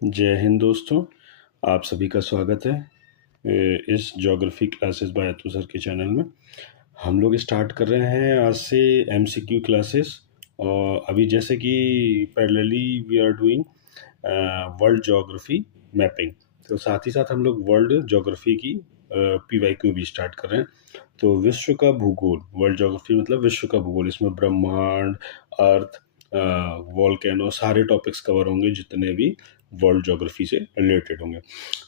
जय हिंद दोस्तों, आप सभी का स्वागत है इस ज्योग्राफी क्लासेस बाय अतु सर के चैनल में। हम लोग स्टार्ट कर रहे हैं आज से एमसीक्यू क्लासेस। और अभी जैसे कि parallelly we are doing world geography mapping, तो साथ ही साथ हम लोग वर्ल्ड ज्योग्राफी की पीवाईक्यू भी स्टार्ट कर रहे हैं। तो विश्व का भूगोल, वर्ल्ड ज्योग्राफी मतलब विश्व का भूगोल, इसमें ब्रह्मांड, अर्थ, वॉल्केनो, सारे टॉपिक्स कवर होंगे जितने भी वर्ल्ड ज्योग्राफी से रिलेटेड होंगे।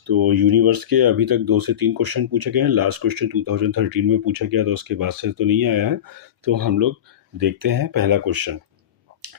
तो यूनिवर्स के अभी तक 2 से 3 क्वेश्चन पूछे गए हैं। लास्ट क्वेश्चन 2013 में पूछा गया था, उसके बाद से तो नहीं आया है। तो हम लोग देखते हैं पहला क्वेश्चन।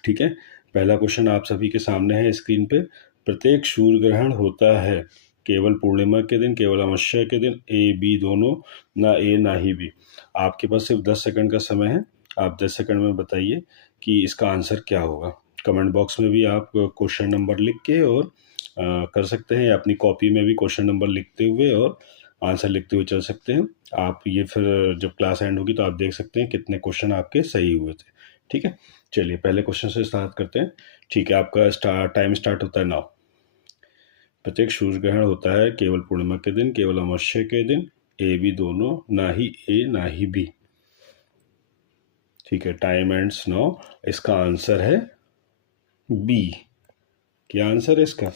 ठीक है, पहला क्वेश्चन आप सभी के सामने है स्क्रीन पे। प्रत्येक सूर्य ग्रहण होता है केवल पूर्णिमा के दिन, केवल अमावस्या के दिन, ए बी दोनों, ना ए ना ही बी। आपके पास सिर्फ 10 सेकंड का समय है। आप 10 सेकंड में बताइए कि इसका आंसर क्या होगा। कमेंट बॉक्स में भी आप क्वेश्चन नंबर लिख के और कर सकते हैं, या अपनी कॉपी में भी क्वेश्चन नंबर लिखते हुए और आंसर लिखते हुए चल सकते हैं आप। ये फिर जब क्लास एंड होगी तो आप देख सकते हैं कितने क्वेश्चन आपके सही हुए थे। ठीक है, चलिए पहले क्वेश्चन से स्टार्ट करते हैं। ठीक है, आपका टाइम स्टार्ट होता है नाउ। प्रत्येक सूर्य ग्रहण होता है केवल पूर्णिमा के दिन, केवल अमावस्या के दिन, ए बी दोनों, ना ही ए ना ही बी। ठीक है, टाइम एंड्स नाउ। इसका आंसर है बी। क्या आंसर है इसका?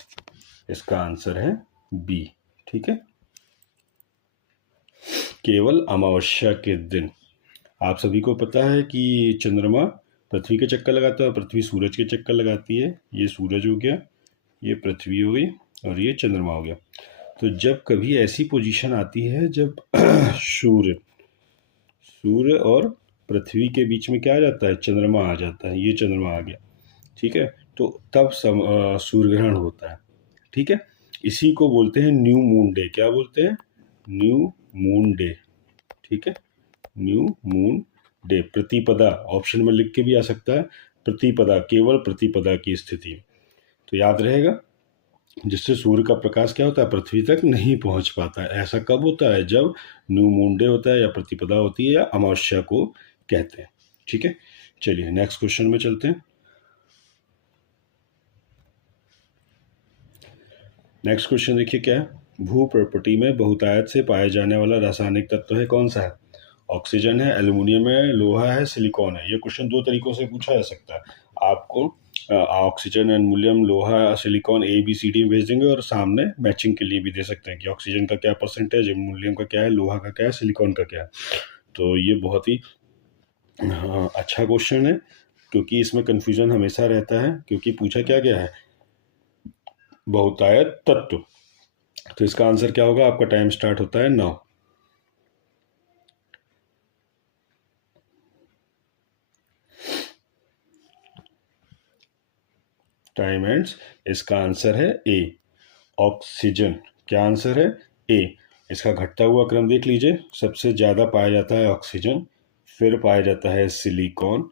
इसका आंसर है बी। ठीक है, केवल अमावस्या के दिन। आप सभी को पता है कि चंद्रमा पृथ्वी के चक्कर लगाता है, पृथ्वी सूरज के चक्कर लगाती है। ये सूरज हो गया, ये पृथ्वी हो गई और ये चंद्रमा हो गया। तो जब कभी ऐसी पोजीशन आती है जब सूर्य सूर्य और पृथ्वी के बीच में क्या आ जाता है? चंद्रमा आ जाता है। ये चंद्रमा आ गया। ठीक है, तो तब सूर्य ग्रहण होता है। ठीक है, इसी को बोलते हैं न्यू मून डे। क्या बोलते हैं? New moon day. ठीक है, न्यू मून डे। प्रतिपदा ऑप्शन में लिख के भी आ सकता है। प्रतिपदा, केवल प्रतिपदा की स्थिति। तो याद रहेगा, जिससे सूर्य का प्रकाश क्या होता है? पृथ्वी तक नहीं पहुंच पाता है। ऐसा कब होता है? जब न्यू मून डे होता है, या प्रतिपदा होती है, या अमावस्या को कहते हैं। ठीक है, चलिए नेक्स्ट क्वेश्चन में चलते हैं। नेक्स्ट क्वेश्चन देखिए क्या है। भू प्रॉपर्टी में बहुतायत से पाया जाने वाला रासायनिक तत्व है, कौन सा है? ऑक्सीजन है, एल्युमिनियम है, लोहा है, सिलिकॉन है। ये क्वेश्चन 2 तरीकों से पूछा जा सकता है आपको। ऑक्सीजन, एल्युमिनियम, लोहा, silicon, A B C D भेज देंगे और सामने मैचिंग के लिए भी दे सकते हैं कि ऑक्सीजन का क्या परसेंटेज, एल्युमिनियम का क्या है, लोहा का क्या है, सिलिकॉन का क्या है। तो ये बहुत ही अच्छा क्वेश्चन है, क्योंकि इसमें कन्फ्यूजन हमेशा रहता है, क्योंकि पूछा क्या गया है? बहुतायत तत्व। तो इसका आंसर क्या होगा? आपका टाइम स्टार्ट होता है नाउ। Time ends. इसका आंसर है ए, ऑक्सीजन। क्या आंसर है? ए। इसका घटता हुआ क्रम देख लीजिए। सबसे ज़्यादा पाया जाता है ऑक्सीजन, फिर पाया जाता है सिलिकॉन,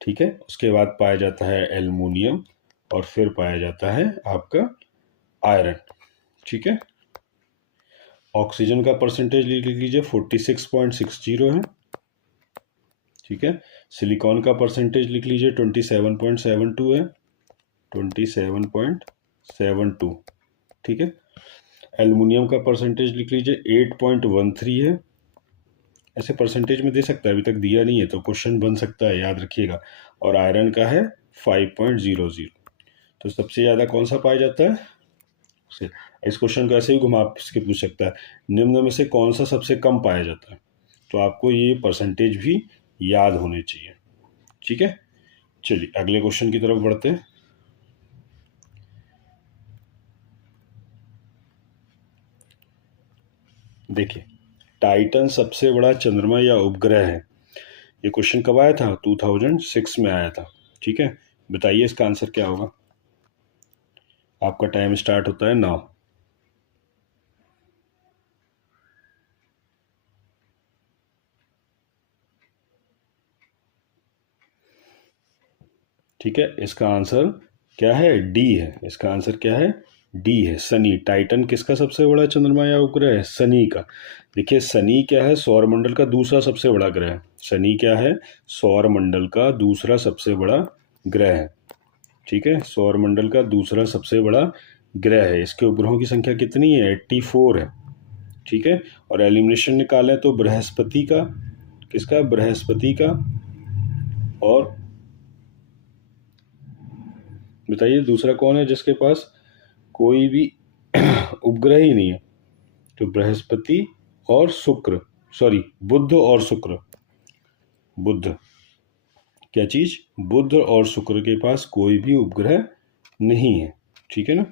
ठीक है, उसके बाद पाया जाता है एल्युमिनियम, और फिर पाया जाता है आपका आयरन। ठीक है, ऑक्सीजन का परसेंटेज लिख लीजिए 46.60 है। ठीक है, सिलिकॉन का परसेंटेज लिख लीजिए 27.72 है। 27.72। ठीक है, एल्युमिनियम का परसेंटेज लिख लीजिए 8.13 है। ऐसे परसेंटेज में दे सकता है, अभी तक दिया नहीं है तो क्वेश्चन बन सकता है, याद रखिएगा। और आयरन का है 5.00। तो सबसे ज़्यादा कौन सा पाया जाता है? इस क्वेश्चन को ऐसे ही घुमा के पूछ सकता है, निम्न में से कौन सा सबसे कम पाया जाता है? तो आपको ये परसेंटेज भी याद होने चाहिए। ठीक है, चलिए अगले क्वेश्चन की तरफ बढ़ते हैं। देखिए, टाइटन सबसे बड़ा चंद्रमा या उपग्रह है। ये क्वेश्चन कब आया था? 2006 में आया था। ठीक है, बताइए इसका आंसर क्या होगा। आपका टाइम स्टार्ट होता है नाउ। ठीक है, इसका आंसर क्या है? डी है। इसका आंसर क्या है? डी है, शनि। टाइटन किसका सबसे बड़ा चंद्रमा या उपग्रह है? शनि का। देखिए, शनि क्या है? सौरमंडल का दूसरा सबसे बड़ा ग्रह है। शनि क्या है? सौरमंडल का दूसरा सबसे बड़ा ग्रह है। ठीक है, सौरमंडल का दूसरा सबसे बड़ा ग्रह है, इसके उपग्रहों की संख्या कितनी है? 84 है। ठीक है, और एलिमिनेशन निकालें तो बृहस्पति का, किसका? बृहस्पति का। और बताइए दूसरा कौन है जिसके पास कोई भी उपग्रह ही नहीं है? तो बृहस्पति और शुक्र, सॉरी बुध और शुक्र। बुध, क्या चीज? बुध और शुक्र के पास कोई भी उपग्रह नहीं है। ठीक है ना?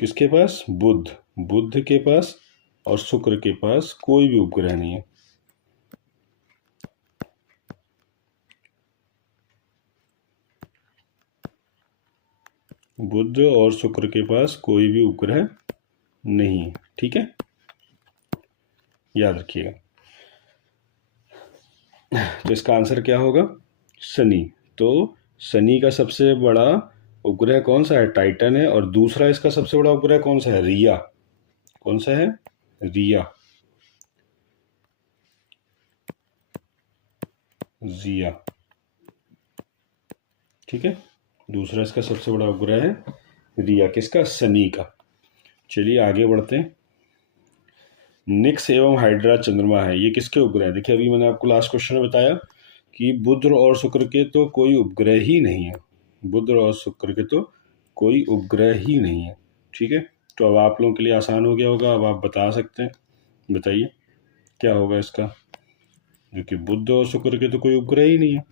किसके पास? बुध, बुध के पास और शुक्र के पास कोई भी उपग्रह नहीं है। बुध और शुक्र के पास कोई भी उपग्रह नहीं है। ठीक है, याद रखिएगा। तो इसका आंसर क्या होगा? शनि। तो शनि का सबसे बड़ा उपग्रह कौन सा है? टाइटन है। और दूसरा इसका सबसे बड़ा उपग्रह कौन सा है? रिया। कौन सा है? रिया, जिया। ठीक है, दूसरा इसका सबसे बड़ा उपग्रह है रिया, किसका? शनि का। चलिए आगे बढ़ते हैं। निक्स एवं हाइड्रा चंद्रमा है, ये किसके उपग्रह है? देखिए अभी मैंने आपको लास्ट क्वेश्चन में बताया कि बुध और शुक्र के तो कोई उपग्रह ही नहीं है। बुध और शुक्र के तो कोई उपग्रह ही नहीं है। ठीक है, तो अब आप लोगों के लिए आसान हो गया होगा, अब आप बता सकते हैं। बताइए क्या होगा इसका? क्योंकि बुध और शुक्र के तो कोई उपग्रह ही नहीं है।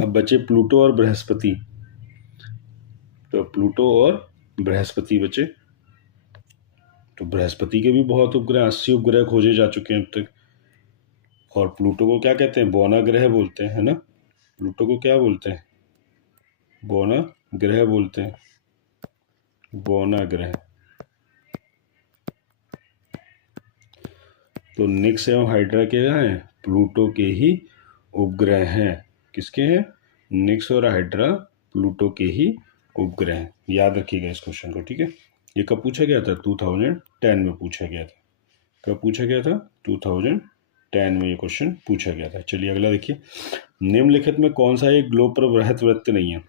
अब बचे प्लूटो और बृहस्पति। तो प्लूटो और बृहस्पति बचे। तो बृहस्पति के भी बहुत उपग्रह, 80 उपग्रह खोजे जा चुके हैं अब तक। और प्लूटो को क्या कहते हैं? बौना ग्रह बोलते हैं, है ना? प्लूटो को क्या बोलते हैं? बौना ग्रह बोलते हैं, बौना ग्रह। तो निक्स एवं हाइड्रा के हैं? प्लूटो के ही उपग्रह हैं। किसके हैं? निक्स और हाइड्रा प्लूटो के ही उपग्रह हैं। याद रखिएगा इस क्वेश्चन को। ठीक है, ये कब पूछा गया था? 2010 में पूछा गया था। कब पूछा गया था? 2010 में ये क्वेश्चन पूछा गया था। चलिए अगला देखिए। निम्नलिखित में कौन सा एक ग्लोब पर वृहत वृत्त नहीं है?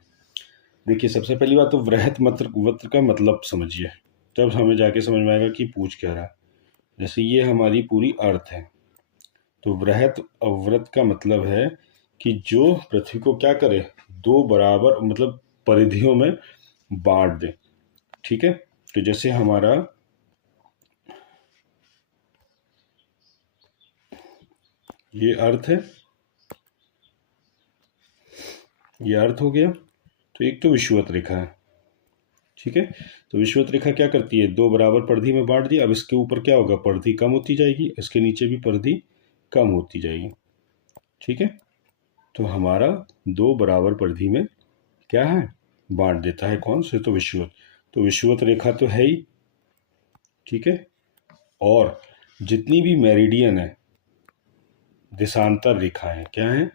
देखिए सबसे पहली बात तो वृहत वृत्त का मतलब समझिए, तब हमें जाके समझ में आएगा कि पूछ क्या रहा है। जैसे ये हमारी पूरी अर्थ है, तो वृहत वृत्त का मतलब है कि जो पृथ्वी को क्या करे? दो बराबर मतलब परिधियों में बांट दे। ठीक है, तो जैसे हमारा ये अर्थ है, ये अर्थ हो गया। तो एक तो विषुवत रेखा है। ठीक है, तो विषुवत रेखा क्या करती है? दो बराबर परिधि में बांट दिया। अब इसके ऊपर क्या होगा? परिधि कम होती जाएगी, इसके नीचे भी परिधि कम होती जाएगी। ठीक है, तो हमारा दो बराबर परिधि में क्या है? बांट देता है। कौन से? तो विषुवत। तो विषुवत रेखा तो है ही। ठीक है, और जितनी भी मेरिडियन है, देशांतर रेखाएं, क्या है?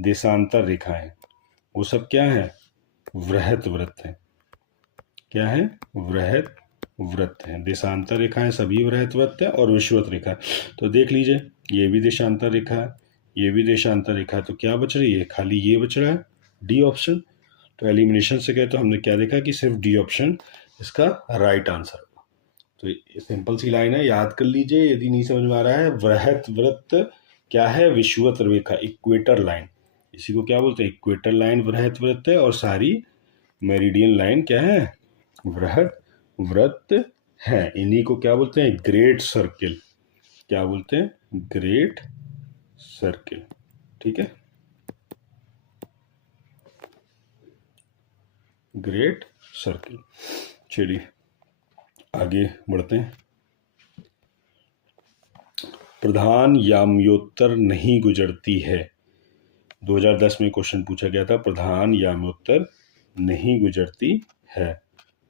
देशांतर रेखाएं, वो सब क्या है? वृहत वृत्त है। क्या है? वृहत वृत्त है। देशांतर रेखाएं सभी वृहत वृत्त है और विषुवत रेखा। तो देख लीजिए, ये भी देशांतर रेखा है, ये भी देशांतर रेखा है। तो क्या बच रही है? खाली ये बच रहा है, डी ऑप्शन। तो एलिमिनेशन से गए तो हमने क्या देखा कि सिर्फ डी ऑप्शन इसका राइट आंसर। तो सिंपल सी लाइन है, याद कर लीजिए यदि नहीं समझ में आ रहा है। वृहत वृत्त क्या है? विषुवत रेखा, इक्वेटर लाइन। इसी को क्या बोलते हैं? इक्वेटर लाइन वृहत वृत्त है, और सारी मेरिडियन लाइन क्या है? वृहत वृत्त है। इन्हीं को क्या बोलते हैं? Great circle. क्या बोलते हैं? Great circle. ठीक है, ग्रेट सर्किल। चलिए आगे बढ़ते हैं। प्रधान याम्योत्तर नहीं गुजरती है। 2010 में क्वेश्चन पूछा गया था, प्रधान याम्योत्तर नहीं गुजरती है।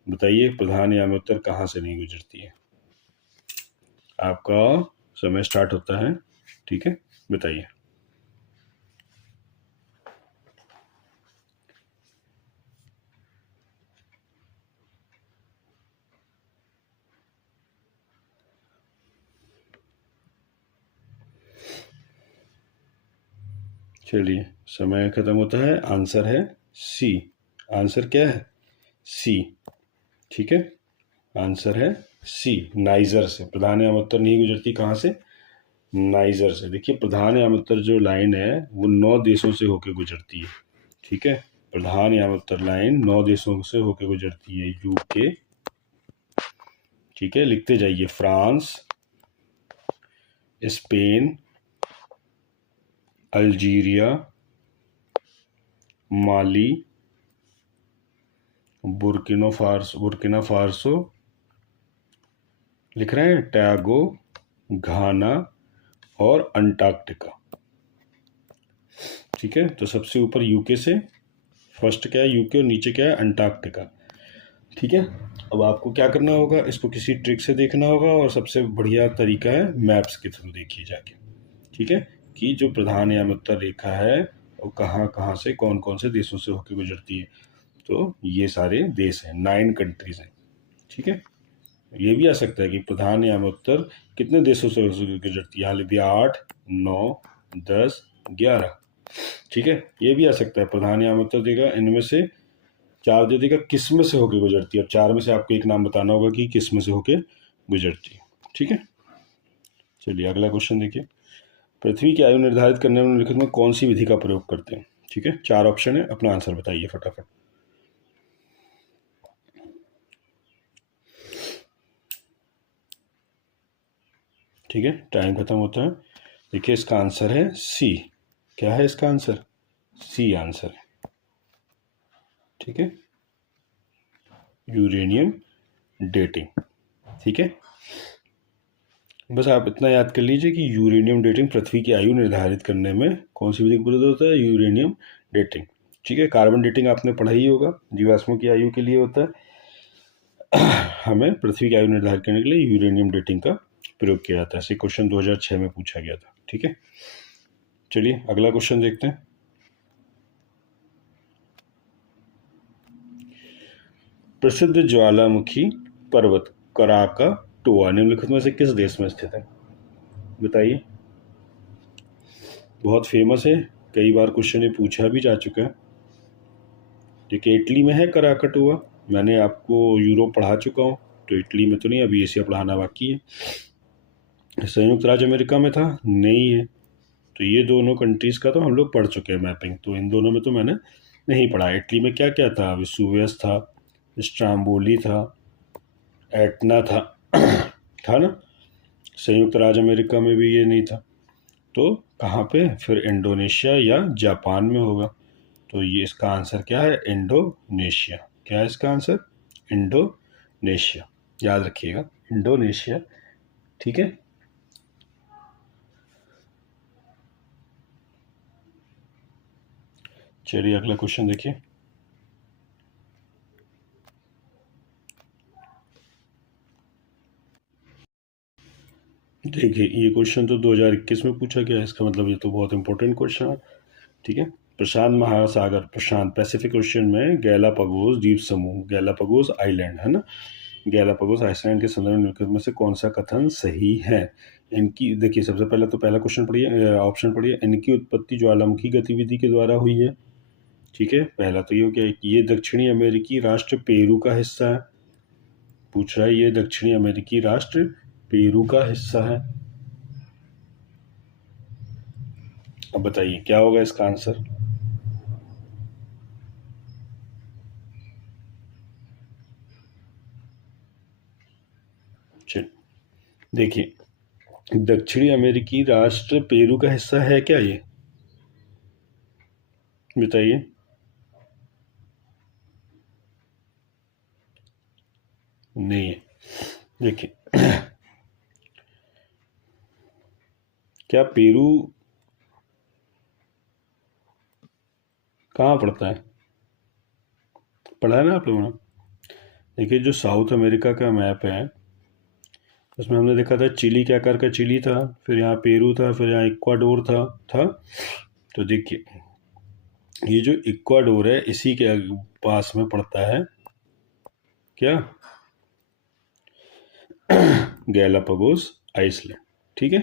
बताइए प्रधान याम्योत्तर कहाँ से नहीं गुजरती है? आपका समय स्टार्ट होता है। ठीक है, बताइए। चलिए समय खत्म होता है। आंसर है सी। आंसर क्या है? सी। ठीक है, आंसर है सी, नाइजर से। प्रधान यामात्तर नहीं गुजरती कहाँ से? नाइजर से। देखिए प्रधान यामात्तर जो लाइन है वो 9 देशों से होकर गुजरती है। ठीक है, प्रधान यामात्तर लाइन 9 देशों से होकर गुजरती है। यूके, ठीक है, लिखते जाइए, फ्रांस, स्पेन, अल्जीरिया, माली, बुर्किना फारसो, लिख रहे हैं, टैगो, घाना और अंटार्कटिका। ठीक है, तो सबसे ऊपर यूके से फर्स्ट क्या है? यूके, और नीचे क्या है? अंटार्कटिका। ठीक है, अब आपको क्या करना होगा, इसको किसी ट्रिक से देखना होगा, और सबसे बढ़िया तरीका है मैप्स के थ्रू देखिए जाके। ठीक है, कि जो प्रधान यामात्तर रेखा है वो कहाँ कहाँ से, कौन कौन से देशों से होकर गुजरती है। तो ये सारे देश हैं, 9 कंट्रीज हैं। ठीक है, ये भी आ सकता है कि प्रधान यामात्तर कितने देशों से गुजरती है, यहाँ लिख दिया 8, 9, 10, 11। ठीक है, ये भी आ सकता है, प्रधान यामात्तर देगा इनमें से 4 दे देगा किस में से होके गुजरती है, और 4 में से आपको एक नाम बताना होगा कि किस में से होके गुजरती है। ठीक है, चलिए अगला क्वेश्चन देखिए। पृथ्वी की आयु निर्धारित करने में निम्नलिखित में कौन सी विधि का प्रयोग करते हैं? ठीक है, 4 ऑप्शन है, अपना आंसर बताइए फटाफट। ठीक है, टाइम खत्म होता है। देखिए इसका आंसर है सी। क्या है इसका आंसर? सी आंसर है। ठीक है, यूरेनियम डेटिंग। ठीक है, बस आप इतना याद कर लीजिए कि यूरेनियम डेटिंग पृथ्वी की आयु निर्धारित करने में कौन सी विधि का प्रयोग होता है? Uranium dating. ठीक है, कार्बन डेटिंग आपने पढ़ा ही होगा, जीवाश्मों की आयु के लिए होता है। हमें पृथ्वी की आयु निर्धारित करने के लिए यूरेनियम डेटिंग का प्रयोग किया जाता है। ऐसे क्वेश्चन 2006 में पूछा गया था। ठीक है, चलिए अगला क्वेश्चन देखते हैं। प्रसिद्ध ज्वालामुखी पर्वत कराकाटुआ निम्नलिखित में से किस देश में स्थित है? बताइए। बहुत फेमस है, कई बार क्वेश्चन ये पूछा भी जा चुका है। देखिए इटली में है कराकाटुआ, मैंने आपको यूरोप पढ़ा चुका हूँ, तो इटली में तो नहीं, अभी एशिया पढ़ाना बाकी है। संयुक्त राज्य अमेरिका में था, नहीं है। तो ये दोनों कंट्रीज़ का तो हम लोग पढ़ चुके हैं मैपिंग, तो इन दोनों में तो मैंने नहीं पढ़ा। इटली में क्या क्या था? विसुवियस था, स्ट्राम्बोली था, एटना था, था ना। संयुक्त राज्य अमेरिका में भी ये नहीं था, तो कहाँ पे? फिर इंडोनेशिया या जापान में होगा। तो ये इसका आंसर क्या है? इंडोनेशिया। क्या है इसका आंसर? इंडोनेशिया, याद रखिएगा, इंडोनेशिया। ठीक है, चलिए अगला क्वेश्चन देखिए। देखिए ये क्वेश्चन तो 2021 में पूछा गया है, इसका मतलब ये तो बहुत इंपॉर्टेंट क्वेश्चन है। ठीक है, प्रशांत महासागर, प्रशांत पैसिफिक ओशन में गैलापागोस द्वीप समूह, गैलापागोस आइलैंड है ना, गैलापागोस आइलैंड के संदर्भ निम्नलिखित में से कौन सा कथन सही है? इनकी, देखिए सबसे पहले तो पहला क्वेश्चन पढ़िए, ऑप्शन पढ़िए। इनकी उत्पत्ति ज्वालामुखी गतिविधि के द्वारा हुई है। ठीक है, पहला तो ये हो गया कि ये दक्षिणी अमेरिकी राष्ट्र पेरू का हिस्सा है। पूछ रहा है ये दक्षिणी अमेरिकी राष्ट्र पेरू का हिस्सा है। अब बताइए क्या होगा इसका आंसर? चल देखिए, दक्षिणी अमेरिकी राष्ट्र पेरू का हिस्सा है क्या ये? बताइए। नहीं है। देखिए क्या पेरू कहाँ पड़ता है? पढ़ा है ना आप लोगों ने। देखिए जो साउथ अमेरिका का मैप है उसमें हमने देखा था चिली क्या कर का चिली था, फिर यहाँ पेरू था, फिर यहाँ इक्वाडोर था। तो देखिए ये जो इक्वाडोर है इसी के पास में पड़ता है क्या? Galapagos island. ठीक है,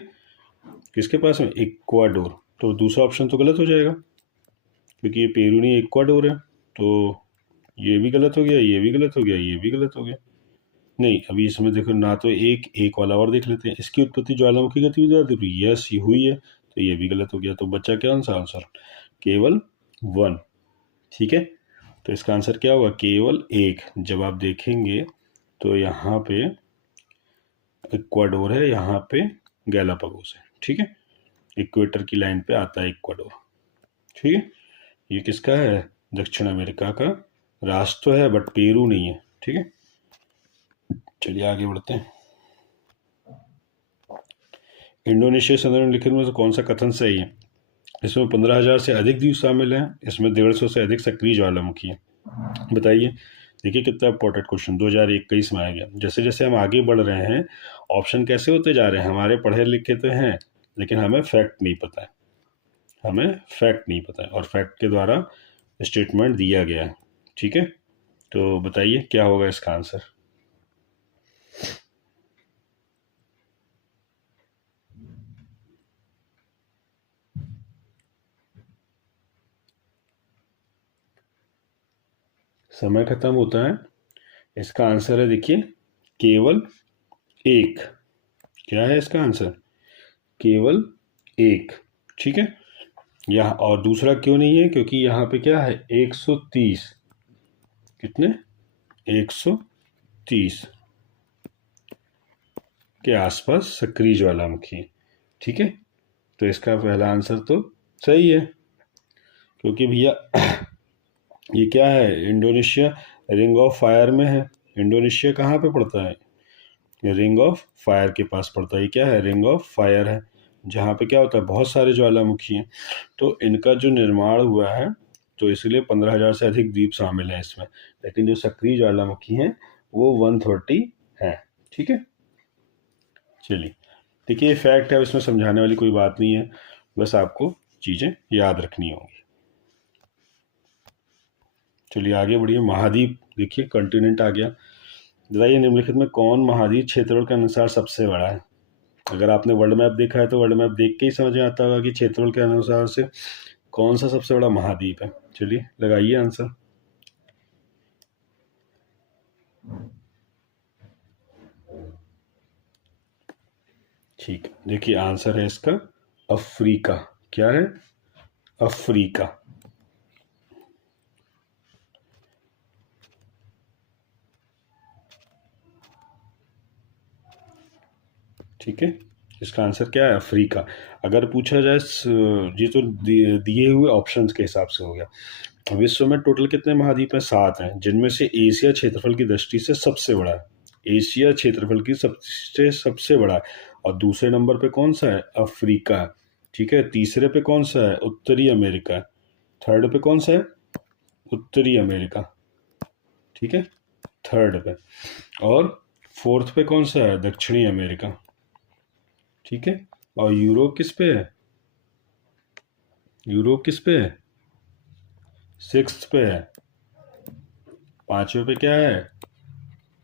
किसके पास में? इक्वाडोर। तो दूसरा ऑप्शन तो गलत हो जाएगा, क्योंकि ये पेरू नहीं इक्वाडोर है। तो ये भी गलत हो गया, ये भी गलत हो गया, ये भी गलत हो गया। नहीं, अभी इसमें देखो ना, तो एक वाला और देख लेते हैं। इसकी उत्पत्ति ज्वालामुखी गतिविधि देखो, यस ये हुई है, तो ये भी गलत हो गया। तो बच्चा क्या आंसर? आंसर केवल 1। ठीक है, तो इसका आंसर क्या होगा? केवल 1। जब आप देखेंगे तो यहाँ पे इक्वाडोर है, यहाँ पे गैलापागोस है। ठीक है, इक्वेटर की लाइन पे आता है इक्वाडोर। ठीक है, ये किसका है? दक्षिण अमेरिका का राष्ट्र तो है, बट पेरू नहीं है। ठीक है, चलिए आगे बढ़ते हैं। इंडोनेशिया संदर्भ निम्नलिखित में से कौन सा कथन सही है? इसमें 15,000 से अधिक द्वीप शामिल हैं, इसमें 150 से अधिक सक्रिय ज्वालामुखी है। बताइए, देखिए कितना इंपॉर्टेंट क्वेश्चन 2021 में आ गया। जैसे जैसे हम आगे बढ़ रहे हैं, ऑप्शन कैसे होते जा रहे हैं? हमारे पढ़े लिखे तो हैं, लेकिन हमें फैक्ट नहीं पता है। हमें फैक्ट नहीं पता है, और फैक्ट के द्वारा स्टेटमेंट दिया गया है। ठीक है, तो बताइए क्या होगा इसका आंसर? समय खत्म होता है। इसका आंसर है, देखिए, केवल 1। क्या है इसका आंसर? केवल 1। ठीक है, यहाँ और दूसरा क्यों नहीं है? क्योंकि यहाँ पे क्या है? 130। कितने? 130 के आसपास सक्रिय ज्वालामुखी है। ठीक है, तो इसका पहला आंसर तो सही है, क्योंकि भैया ये क्या है? इंडोनेशिया रिंग ऑफ फायर में है। इंडोनेशिया कहाँ पे पड़ता है? रिंग ऑफ फायर के पास पड़ता है। ये क्या है? रिंग ऑफ फायर है, जहाँ पे क्या होता है? बहुत सारे ज्वालामुखी हैं। तो इनका जो निर्माण हुआ है, तो इसलिए 15,000 से अधिक द्वीप शामिल हैं इसमें, लेकिन जो सक्रिय ज्वालामुखी हैं वो 130 हैं। ठीक है, चलिए, देखिए ये फैक्ट है, इसमें समझाने वाली कोई बात नहीं है, बस आपको चीज़ें याद रखनी होंगी। चलिए आगे बढ़िए। महाद्वीप, देखिए कॉन्टिनेंट आ गया। बताइए निम्नलिखित में कौन महाद्वीप क्षेत्रफल के अनुसार सबसे बड़ा है? अगर आपने वर्ल्ड मैप देखा है तो वर्ल्ड मैप देख के ही समझ में आता होगा कि क्षेत्रफल के अनुसार से कौन सा सबसे बड़ा महाद्वीप है। चलिए लगाइए आंसर। ठीक है, देखिए आंसर है इसका अफ्रीका। क्या है? अफ्रीका। ठीक है, इसका आंसर क्या है? अफ्रीका। अगर पूछा जाए ये तो दिए हुए ऑप्शंस के हिसाब से हो गया। विश्व में टोटल कितने महाद्वीप हैं? 7 हैं, जिनमें से एशिया क्षेत्रफल की दृष्टि से सबसे बड़ा है। एशिया क्षेत्रफल की सबसे बड़ा है। और दूसरे नंबर पे कौन सा है? अफ्रीका है। ठीक है, तीसरे पे कौन सा है? उत्तरी अमेरिका है। थर्ड पे कौन सा है? उत्तरी अमेरिका। ठीक है, थर्ड पे। और फोर्थ पे कौन सा है? दक्षिणी अमेरिका। ठीक है, और यूरोप किस पे है? यूरोप किस पे है? 6th पे है। 5वें पे क्या है?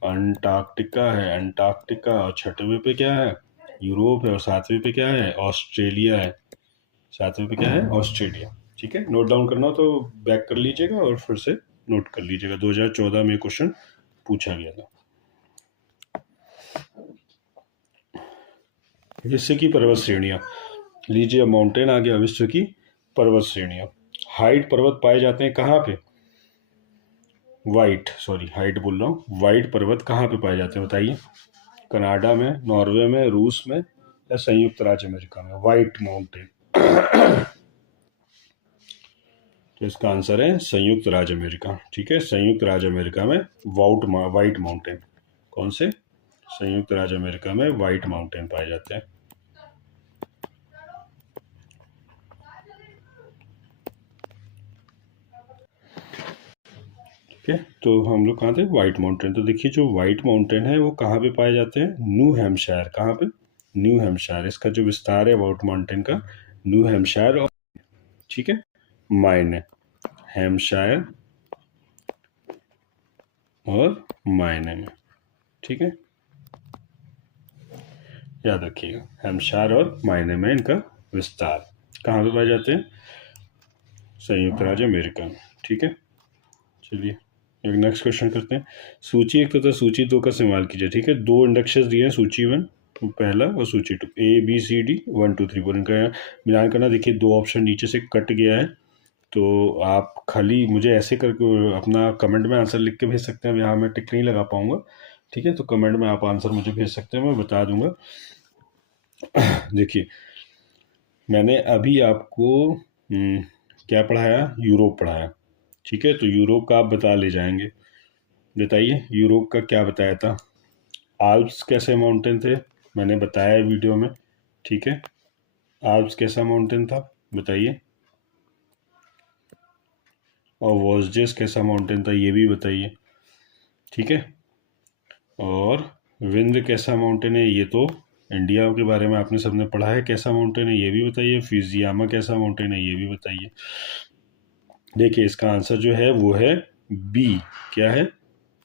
अंटार्कटिका है, अंटार्कटिका। और 6वें पे क्या है? यूरोप है। और 7वें पे क्या है? ऑस्ट्रेलिया है। 7वें पे क्या है? ऑस्ट्रेलिया। ठीक है, नोट डाउन करना हो तो बैक कर लीजिएगा और फिर से नोट कर लीजिएगा। 2014 में क्वेश्चन पूछा गया था। विश्व की पर्वत श्रेणियां, लीजिए माउंटेन आ गया। विश्व की पर्वत श्रेणियां। हाइट पर्वत पाए जाते हैं कहाँ पे? हाइट बोल रहा हूँ। वाइट पर्वत कहाँ पे पाए जाते हैं बताइए? कनाडा में, नॉर्वे में, रूस में, या संयुक्त राज्य अमेरिका में? White mountain. तो इसका आंसर है संयुक्त राज्य अमेरिका। ठीक है, संयुक्त राज्य अमेरिका में वाइट माउंटेन। कौन से? संयुक्त राज्य अमेरिका में वाइट माउंटेन पाए जाते हैं। ठीक है, तो हम लोग कहाँ थे? White mountain. तो देखिए जो वाइट माउंटेन है वो कहाँ पे पाए जाते हैं? New Hampshire. कहाँ पे? New Hampshire. इसका जो विस्तार है वाइट माउंटेन का, न्यू हैम्पशायर और, ठीक है, मायने, हैम्पशायर और मायने में। ठीक है, याद रखिएगा, हैम्पशायर और मायने में इनका विस्तार। कहाँ पे पाए जाते हैं? संयुक्त राज्य अमेरिका में। ठीक है, चलिए एक नेक्स्ट क्वेश्चन करते हैं। सूची 1 तथा सूची 2 का इस्तेमाल कीजिए। ठीक है, 2 इंडेक्सेस दिए हैं, सूची 1 पहला और सूची 2, ABCD 1 2 3 4। इनका मिलान करना। देखिए 2 ऑप्शन नीचे से कट गया है, तो आप खाली मुझे ऐसे करके अपना कमेंट में आंसर लिख के भेज सकते हैं। अब यहाँ मैं टिक नहीं लगा पाऊंगा। ठीक है, तो कमेंट में आप आंसर मुझे भेज सकते हैं, मैं बता दूंगा। देखिए मैंने अभी आपको क्या पढ़ाया, यूरोप पढ़ाया। ठीक है, तो यूरोप का आप बता ले जाएंगे। बताइए यूरोप का क्या बताया था। आल्प्स कैसे माउंटेन थे, मैंने बताया वीडियो में। ठीक है, आल्प्स कैसा माउंटेन था बताइए। और वोल्जेस कैसा माउंटेन था ये भी बताइए। ठीक है, और विंध्य कैसा माउंटेन है, ये तो इंडिया के बारे में आपने सबने पढ़ा है। कैसा माउंटेन है ये भी बताइए। फिजियामा कैसा माउंटेन है ये भी बताइए। देखिए इसका आंसर जो है वो है बी। क्या है,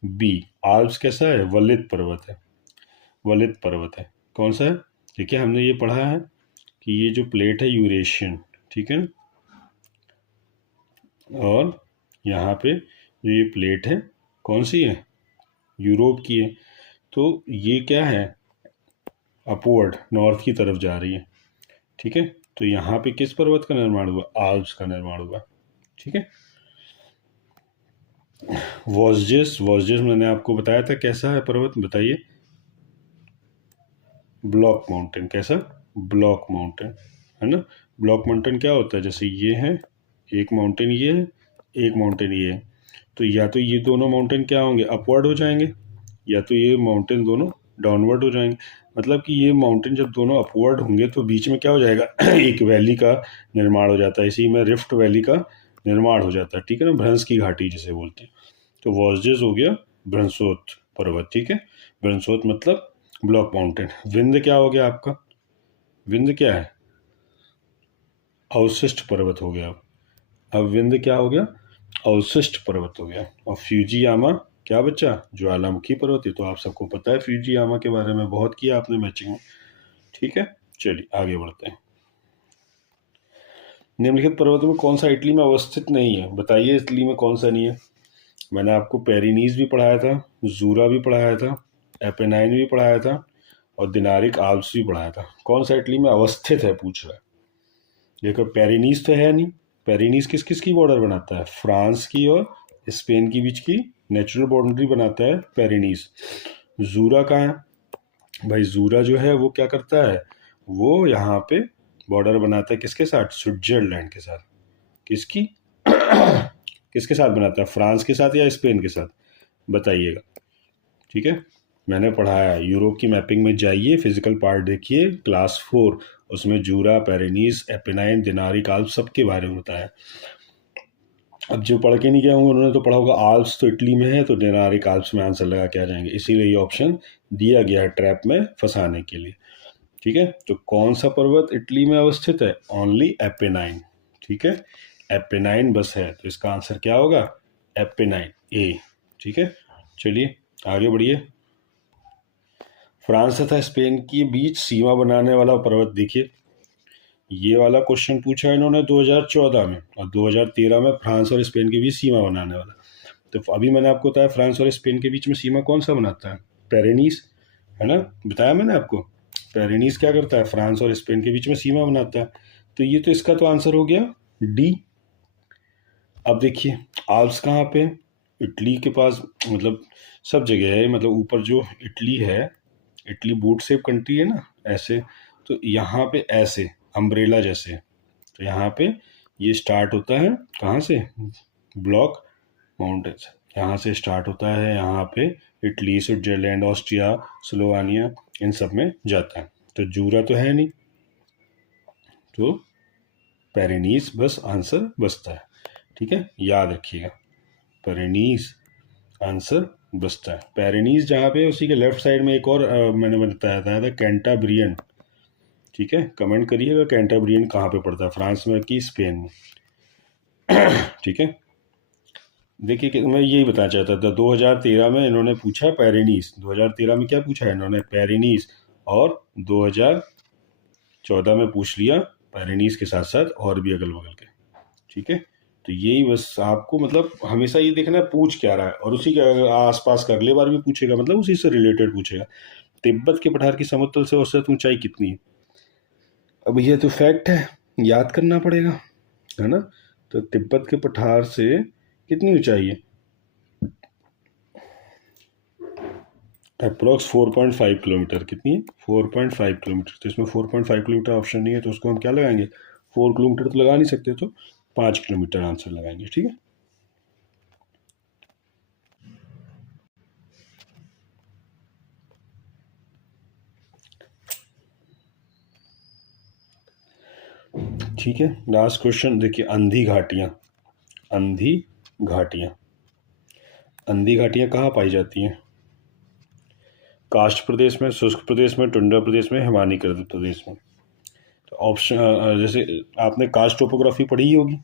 बी। आल्प्स कैसा है, वलित पर्वत है। वलित पर्वत है। कौन सा है, देखिए हमने ये पढ़ा है कि ये जो प्लेट है यूरेशियन। ठीक है, और यहाँ पे जो ये प्लेट है कौन सी है, यूरोप की है। तो ये क्या है, अपवर्ड नॉर्थ की तरफ जा रही है। ठीक है, तो यहाँ पे किस पर्वत का निर्माण हुआ, आल्प्स का निर्माण हुआ। ठीक है, वॉस्जेस, वॉस्जेस मैंने आपको बताया था कैसा है पर्वत बताइए। Block mountain. कैसा, ब्लॉक माउंटेन है ना। ब्लॉक माउंटेन क्या होता है, जैसे ये है एक माउंटेन, ये है एक माउंटेन, ये है। तो या तो ये दोनों माउंटेन क्या होंगे, अपवर्ड हो जाएंगे, या तो ये माउंटेन दोनों डाउनवर्ड हो जाएंगे। मतलब कि ये माउंटेन जब दोनों अपवर्ड होंगे तो बीच में क्या हो जाएगा एक वैली का निर्माण हो जाता है। इसी में रिफ्ट वैली का निर्माण हो जाता है। ठीक है ना, भ्रंश की घाटी जिसे बोलते हैं। तो वॉस्जेस हो गया ब्रंसोत पर्वत। ठीक है, ब्रंसोत मतलब ब्लॉक माउंटेन। विंध्य क्या हो गया आपका, विंध्य क्या है, अवशिष्ट पर्वत हो गया। अब विंध्य क्या हो गया, अवशिष्ट पर्वत हो गया। और फ्यूजियामा क्या बच्चा, ज्वालामुखी पर्वत। है तो आप सबको पता है फ्यूजियामा के बारे में, बहुत किया आपने मैचिंग में। ठीक है, चलिए आगे बढ़ते हैं। निम्नलिखित पर्वतों में कौन सा इटली में अवस्थित नहीं है, बताइए इटली में कौन सा नहीं है। मैंने आपको पेरिनीज भी पढ़ाया था, जूरा भी पढ़ाया था, एपेनाइन भी पढ़ाया था, और दिनारिक आल्प्स भी पढ़ाया था। कौन सा इटली में अवस्थित है पूछ रहा है। देखो पेरिनीज तो है नहीं। पेरिनीज किस किस की बॉर्डर बनाता है, फ्रांस की और स्पेन के बीच की नेचुरल बाउंड्री बनाता है पेरिनीज। जूरा कहाँ है भाई, जूरा जो है वो क्या करता है, वो यहाँ पे बॉर्डर बनाता है किसके साथ, स्विट्जरलैंड के साथ। किसकी किसके साथ बनाता है, फ्रांस के साथ या स्पेन के साथ, बताइएगा। ठीक है, मैंने पढ़ाया यूरोप की मैपिंग में जाइए, फिजिकल पार्ट देखिए क्लास 4, उसमें जूरा, पेरिनीज, एपेनाइन, दिनारिक आल्प्स सबके बारे में बताया। अब जो पढ़ के नहीं गए होंगे उन्होंने तो पढ़ा होगा आल्प्स तो इटली में है, तो दिनारिक आल्प्स में आंसर लगा के आ जाएंगे। इसीलिए ये ऑप्शन दिया गया है ट्रैप में फंसाने के लिए। ठीक है, तो कौन सा पर्वत इटली में अवस्थित है, ओनली एपेनाइन। ठीक है, एपेनाइन बस है, तो इसका आंसर क्या होगा, एपेनाइन ए। ठीक है, चलिए आगे बढ़िए। फ्रांस तथा स्पेन के बीच सीमा बनाने वाला पर्वत देखिए। ये वाला क्वेश्चन पूछा है इन्होंने 2014 में, और 2013 में फ्रांस और स्पेन के बीच सीमा बनाने वाला। तो अभी मैंने आपको बताया फ्रांस और स्पेन के बीच में सीमा कौन सा बनाता है, पेरिनीस, है ना, बताया मैंने आपको। पेरिनीस क्या करता है, फ्रांस और स्पेन के बीच में सीमा बनाता है। तो ये तो इसका तो आंसर हो गया डी। अब देखिए आल्प्स कहाँ पे, इटली के पास, मतलब सब जगह है, मतलब ऊपर जो इटली है, इटली बूट शेप कंट्री है ना ऐसे, तो यहाँ पे ऐसे अम्ब्रेला जैसे, तो यहाँ पे ये स्टार्ट होता है कहाँ से, ब्लॉक माउंटेन्स यहाँ से स्टार्ट होता है, यहाँ पे इटली, स्विट्जरलैंड, ऑस्ट्रिया, स्लोवानिया, इन सब में जाता है। तो जूरा तो है नहीं, तो पेरिनीस बस आंसर बचता है। ठीक है, याद रखिएगा पेरिनीस आंसर बचता है। पेरिनीस जहाँ पे उसी के लेफ्ट साइड में एक और मैंने बताया था कैंटाब्रियन। ठीक है, कमेंट करिएगा कैंटाब्रियन कहाँ पे पड़ता है, फ्रांस में कि स्पेन में। ठीक है, देखिए कि मैं यही बताना चाहता था, 2013 में इन्होंने पूछा पेरिनीस, 2013 में क्या पूछा है इन्होंने, पेरिनीस, और 2014 में पूछ लिया पेरिनीस के साथ साथ और भी अगल बगल के। ठीक है, तो यही बस आपको मतलब हमेशा ये देखना है पूछ क्या रहा है, और उसी के आसपास का अगले बार भी पूछेगा, मतलब उसी से रिलेटेड पूछेगा। तिब्बत के पठार की समतल से औसत ऊंचाई कितनी है? अब ये तो फैक्ट है, याद करना पड़ेगा, है ना। तो तिब्बत के पठार से कितनी ऊंचाई है? Approx 4.5 kilometre. कितनी है? 4.5 किलोमीटर। तो इसमें 4.5 किलोमीटर ऑप्शन नहीं है, तो उसको हम क्या लगाएंगे? 4 किलोमीटर तो लगा नहीं सकते, तो 5 किलोमीटर आंसर लगाएंगे। ठीक है। ठीक है, लास्ट क्वेश्चन देखिए, अंधी घाटियां। अंधी घाटियां। अंधी घाटियां कहाँ पाई जाती हैं? काष्ठ प्रदेश में, शुष्क प्रदेश में, टुंड्रा प्रदेश में, हिमानीकृत प्रदेश में। तो ऑप्शन जैसे आपने कास्ट टोपोग्राफी पढ़ी ही होगी।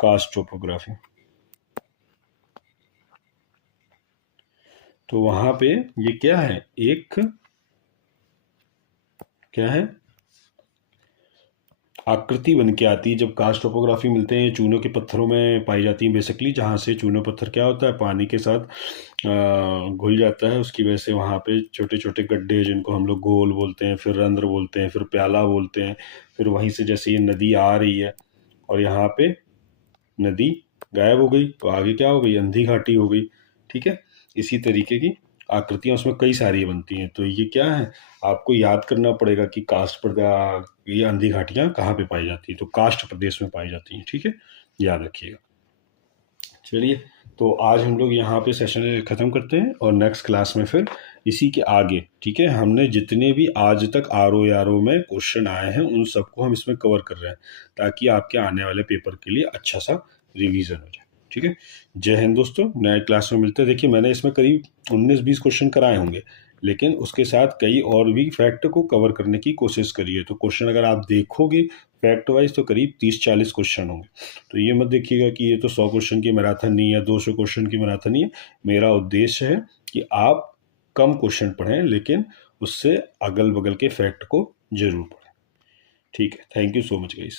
कास्ट टोपोग्राफी, तो वहां पे ये क्या है, एक क्या है, आकृति बन के आती है। जब कास्ट टोपोग्राफी मिलते हैं, चूनों के पत्थरों में पाई जाती है बेसिकली, जहाँ से चूनो पत्थर क्या होता है, पानी के साथ घुल जाता है, उसकी वजह से वहाँ पे छोटे छोटे गड्ढे, जिनको हम लोग गोल बोलते हैं, फिर रंध्र बोलते हैं, फिर प्याला बोलते हैं। फिर वहीं से जैसे ये नदी आ रही है और यहाँ पे नदी गायब हो गई, तो आगे क्या हो गई, अंधी घाटी हो गई। ठीक है, इसी तरीके की आकृतियां उसमें कई सारी बनती हैं। तो ये क्या है, आपको याद करना पड़ेगा कि कास्ट पर ये अंधी घाटियां कहाँ पे पाई जाती है, तो कास्ट प्रदेश में पाई जाती हैं। ठीक है, याद रखिएगा। चलिए, तो आज हम लोग यहाँ पे सेशन ख़त्म करते हैं, और नेक्स्ट क्लास में फिर इसी के आगे, ठीक है, हमने जितने भी आज तक RO में क्वेश्चन आए हैं उन सबको हम इसमें कवर कर रहे हैं, ताकि आपके आने वाले पेपर के लिए अच्छा सा रिवीजन हो जाए। ठीक है, जय हिंद दोस्तों, नए क्लास में मिलते हैं। देखिए, मैंने इसमें करीब 19-20 क्वेश्चन कराए होंगे, लेकिन उसके साथ कई और भी फैक्ट को कवर करने की कोशिश करी है। तो क्वेश्चन अगर आप देखोगे फैक्ट वाइज, तो करीब 30-40 क्वेश्चन होंगे। तो ये मत देखिएगा कि ये तो 100 क्वेश्चन की मैराथन नहीं है, 200 क्वेश्चन की मैराथन नहीं है। मेरा उद्देश्य है कि आप कम क्वेश्चन पढ़ें, लेकिन उससे अगल बगल के फैक्ट को जरूर पढ़ें। ठीक है, thank you so much guys.